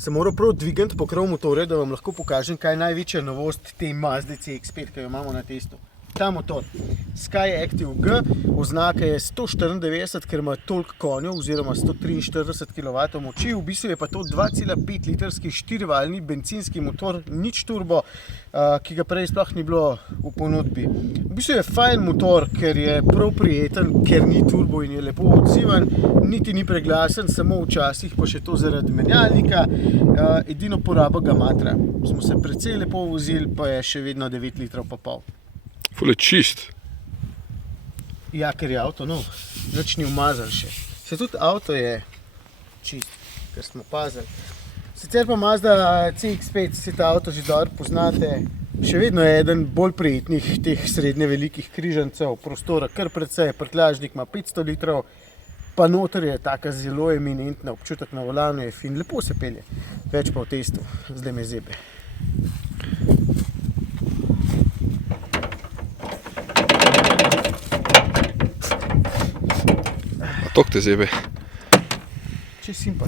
sem moral prav dvigant pokrov motorja, da vam lahko pokažem, kaj je največja novost te Mazde CX-5, ki jo imamo na testu. Ta motor, Skyactiv G, oznaka je 194, ker ima toliko konjev, oziroma 143 kW moči, v bistvu je pa to 2,5 litrski 4-valjni bencinski motor, nič turbo, ki ga prej sploh ni bilo v ponudbi. V bistvu je fajn motor, ker je prav prijeten, ker ni turbo in je lepo odzivan, niti ni preglasen, samo včasih pa še to zaradi menjalnika, edino poraba ga matra. Smo se precej lepo vozili, pa je še vedno 9 litrov pa pol. Ful je čist. Ja, ker je avto nov, nič ni umazan še. Se tudi avto je čist, ker smo pazili. Sicer pa Mazda CX-5, se ta avto že dobro poznate, še vedno je eden bolj prijetnih teh srednje velikih križancev, prostora kar precej, prtljažnik ima 500 litrov, pa noter je taka zelo eminentna, občutek na volanu je fin, lepo se pelje. Več pa v testu, zdaj me zebe. Tok te zebe. Čisto simpel.